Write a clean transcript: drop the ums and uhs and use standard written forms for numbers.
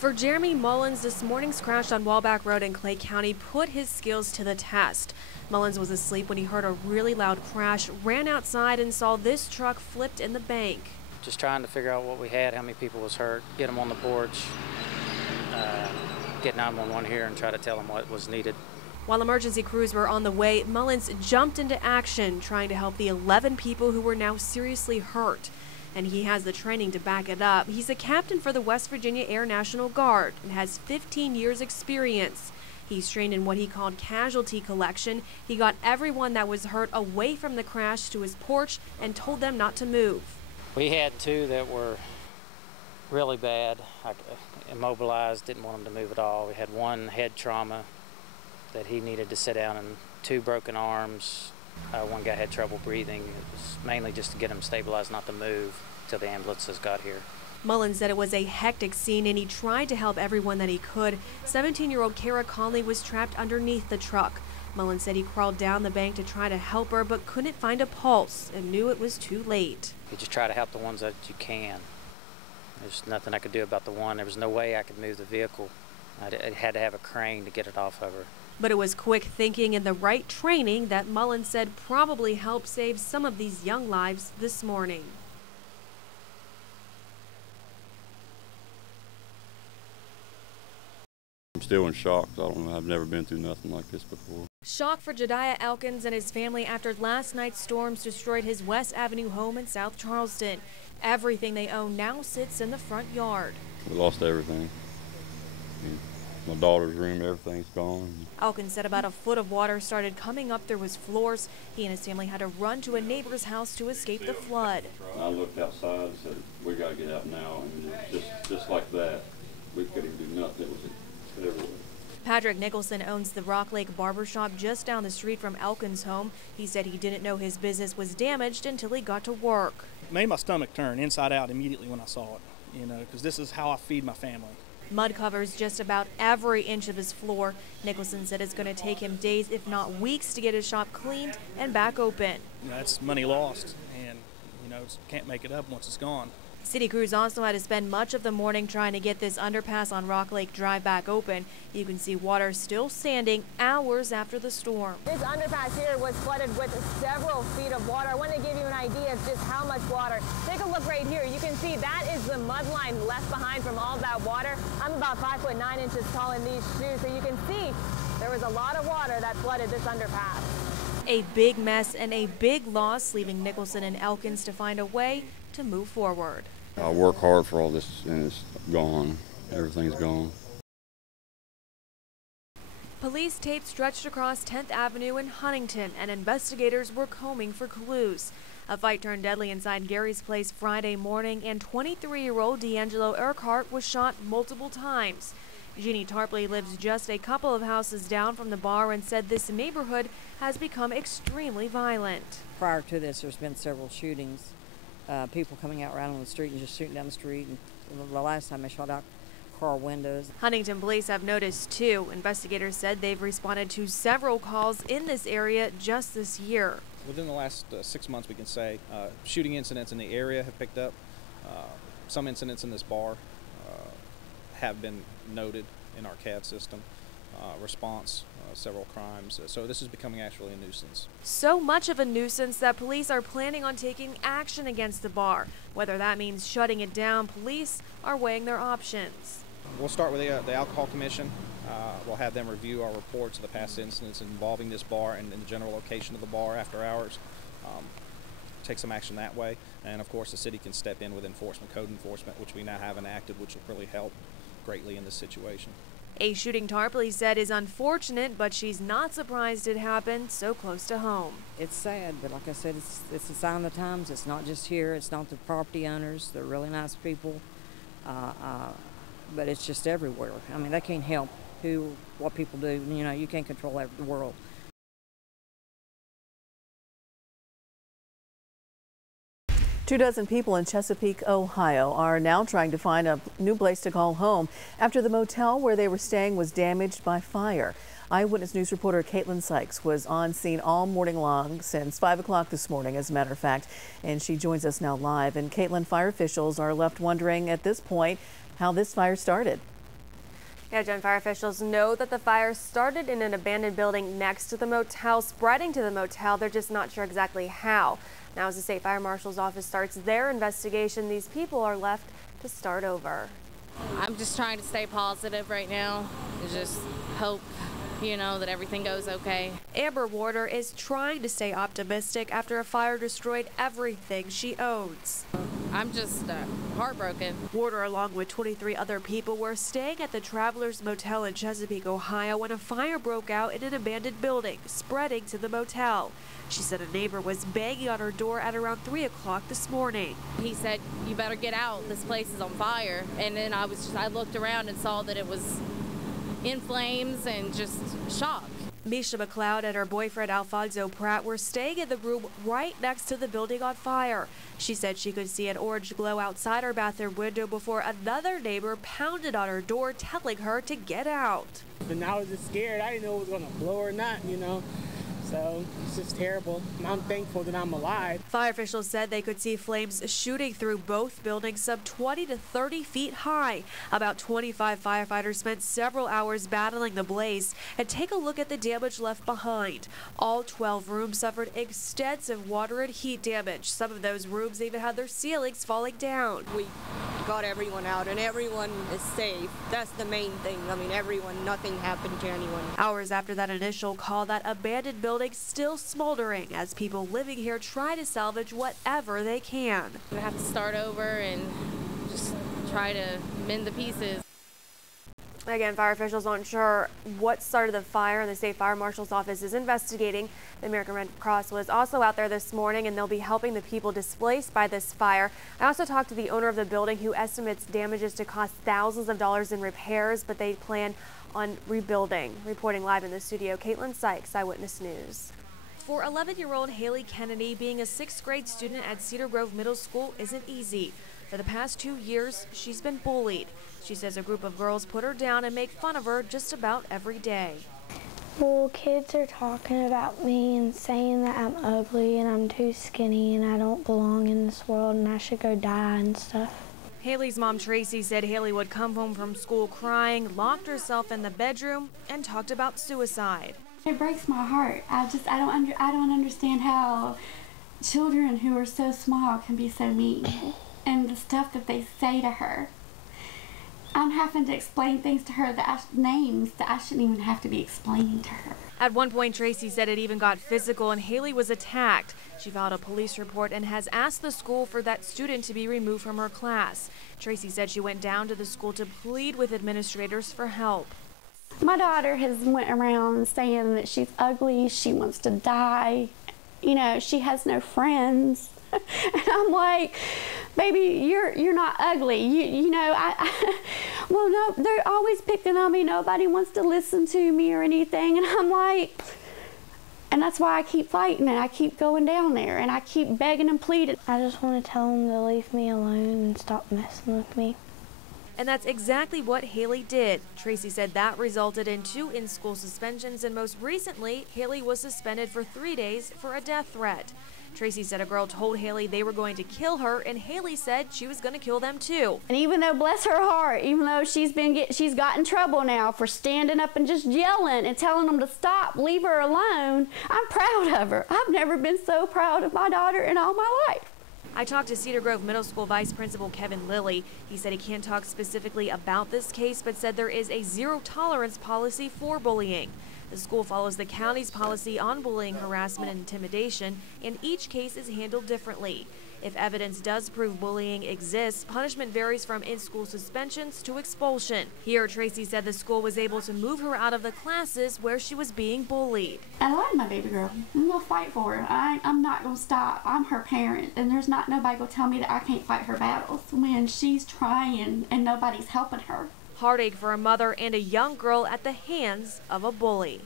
For Jeremy Mullins, this morning's crash on Walback Road in Clay County put his skills to the test. Mullins was asleep when he heard a really loud crash, ran outside and saw this truck flipped in the bank. Just trying to figure out what we had, how many people was hurt, get them on the porch, get 911 here and try to tell them what was needed. While emergency crews were on the way, Mullins jumped into action, trying to help the 11 people who were now seriously hurt. And he has the training to back it up. He's a captain for the West Virginia Air National Guard and has 15 years experience. He's trained in what he called casualty collection. He got everyone that was hurt away from the crash to his porch and told them not to move. We had two that were really bad, immobilized, didn't want them to move at all. We had one head trauma that he needed to sit down, and two broken arms. One guy had trouble breathing. It was mainly just to get him stabilized, not to move till the ambulances got here. Mullins said it was a hectic scene and he tried to help everyone that he could. 17-year-old Kara Conley was trapped underneath the truck. Mullins said he crawled down the bank to try to help her but couldn't find a pulse and knew it was too late. You just try to help the ones that you can. There's nothing I could do about the one. There was no way I could move the vehicle. I had to have a crane to get it off of her. But it was quick thinking and the right training that Mullins said probably helped save some of these young lives this morning. I'm still in shock. I don't know. I've never been through nothing like this before. Shock for Judea Elkins and his family after last night's storms destroyed his West Avenue home in South Charleston. Everything they own now sits in the front yard. We lost everything. My daughter's room, everything's gone. Elkins said about a foot of water started coming up through his floors. He and his family had to run to a neighbor's house to escape the flood. I looked outside and said, we got to get out now. And just like that, we couldn't do nothing. It was everywhere. Patrick Nicholson owns the Rock Lake Barbershop just down the street from Elkins' home. He said he didn't know his business was damaged until he got to work. It made my stomach turn inside out immediately when I saw it, because this is how I feed my family. Mud covers just about every inch of his floor. Nicholson said it's going to take him days, if not weeks, to get his shop cleaned and back open. That's money lost, and can't make it up once it's gone. City crews also had to spend much of the morning trying to get this underpass on Rock Lake Drive back open. You can see water still standing hours after the storm. This underpass here was flooded with several feet of water. I want to give you an idea of just how much water. Take a look right here. You can see that is the mud line left behind from all that water. I'm about 5'9" tall in these shoes, so you can see there was a lot of water that flooded this underpass. A big mess and a big loss, leaving Nicholson and Elkins to find a way to move forward. I work hard for all this and it's gone. Everything's gone. Police tape stretched across 10th Avenue in Huntington and investigators were combing for clues. A fight turned deadly inside Gary's Place Friday morning and 23-year-old D'Angelo Urquhart was shot multiple times. Jeannie Tarpley lives just a couple of houses down from the bar and said this neighborhood has become extremely violent. Prior to this, there's been several shootings. People coming out right on the street and just shooting down the street. And the last time they shot out car windows. Huntington police have noticed too. Investigators said they've responded to several calls in this area just this year. Within the last 6 months, we can say shooting incidents in the area have picked up. Some incidents in this bar have been noted in our CAD system. Response, several crimes. So this is becoming actually a nuisance. So much of a nuisance that police are planning on taking action against the bar. Whether that means shutting it down, police are weighing their options. We'll start with the Alcohol Commission. We'll have them review our reports of the past incidents involving this bar and the general location of the bar after hours. Take some action that way. And of course the city can step in with enforcement, code enforcement, which we now have enacted, which will really help greatly in this situation. A shooting Tarpley said is unfortunate, but she's not surprised it happened so close to home. It's sad, but like I said, it's a sign of the times. It's not just here. It's not the property owners. They're really nice people, but it's just everywhere. I mean, they can't help what people do. You can't control the world. 24 people in Chesapeake, Ohio are now trying to find a new place to call home after the motel where they were staying was damaged by fire. Eyewitness News reporter Caitlin Sykes was on scene all morning long since 5 o'clock this morning, as a matter of fact, and she joins us now live. And Caitlin, fire officials are left wondering at this point how this fire started. Yeah, Jen, fire officials know that the fire started in an abandoned building next to the motel, spreading to the motel. They're just not sure exactly how. Now, as the state fire marshal's office starts their investigation, these people are left to start over. I'm just trying to stay positive right now. Just hope, that everything goes okay. Amber Warder is trying to stay optimistic after a fire destroyed everything she owns. I'm just heartbroken. Warder, along with 23 other people, were staying at the Travelers Motel in Chesapeake, Ohio, when a fire broke out in an abandoned building, spreading to the motel. She said a neighbor was banging on her door at around 3 o'clock this morning. He said, "You better get out. This place is on fire." And then I looked around and saw that it was in flames and just shocked. Misha McLeod and her boyfriend Alfonso Pratt were staying in the room right next to the building on fire. She said she could see an orange glow outside her bathroom window before another neighbor pounded on her door, telling her to get out. And I was just scared. I didn't know it was going to blow or not, So it's just terrible. And I'm thankful that I'm alive. Fire officials said they could see flames shooting through both buildings some 20 to 30 feet high. About 25 firefighters spent several hours battling the blaze. And take a look at the damage left behind. All 12 rooms suffered extensive water and heat damage. Some of those rooms even had their ceilings falling down. We got everyone out and everyone is safe. That's the main thing. Nothing happened to anyone. Hours after that initial call, that abandoned building still smoldering as people living here try to salvage whatever they can. We have to start over and just try to mend the pieces. Again, fire officials aren't sure what started the fire, and the state fire marshal's office is investigating. The American Red Cross was also out there this morning, and they'll be helping the people displaced by this fire. I also talked to the owner of the building, who estimates damages to cost thousands of dollars in repairs, but they plan on rebuilding. Reporting live in the studio, Caitlin Sykes, Eyewitness News. For 11-year-old Haley Kennedy, being a 6th grade student at Cedar Grove Middle School isn't easy. For the past 2 years, she's been bullied. She says a group of girls put her down and make fun of her just about every day. Well, kids are talking about me and saying that I'm ugly and I'm too skinny and I don't belong in this world and I should go die and stuff. Haley's mom, Tracy, said Haley would come home from school crying, locked herself in the bedroom, and talked about suicide. It breaks my heart. I don't understand how children who are so small can be so mean, and the stuff that they say to her. I'm having to explain things to her, names that I shouldn't even have to be explaining to her. At one point, Tracy said it even got physical and Haley was attacked. She filed a police report and has asked the school for that student to be removed from her class. Tracy said she went down to the school to plead with administrators for help. My daughter has went around saying that she's ugly, she wants to die, she has no friends. And I'm like, baby, you're not ugly. Well, no, they're always picking on me. Nobody wants to listen to me or anything. And I'm like, and that's why I keep fighting and I keep going down there and I keep begging and pleading. I just want to tell them to leave me alone and stop messing with me. And that's exactly what Haley did. Tracy said that resulted in 2 in-school suspensions, and most recently, Haley was suspended for 3 days for a death threat. Tracy said a girl told Haley they were going to kill her, and Haley said she was going to kill them too. And even though, bless her heart, even though she's got in trouble now for standing up and just yelling and telling them to stop, leave her alone, I'm proud of her. I've never been so proud of my daughter in all my life. I talked to Cedar Grove Middle School Vice Principal Kevin Lilly. He said he can't talk specifically about this case, but said there is a zero-tolerance policy for bullying. The school follows the county's policy on bullying, harassment, and intimidation, and each case is handled differently. If evidence does prove bullying exists, punishment varies from in-school suspensions to expulsion. Here, Tracy said the school was able to move her out of the classes where she was being bullied. I love my baby girl. I'm going to fight for her. I'm not going to stop. I'm her parent, and there's not nobody going to tell me that I can't fight her battles when she's trying and nobody's helping her. Heartache for a mother and a young girl at the hands of a bully.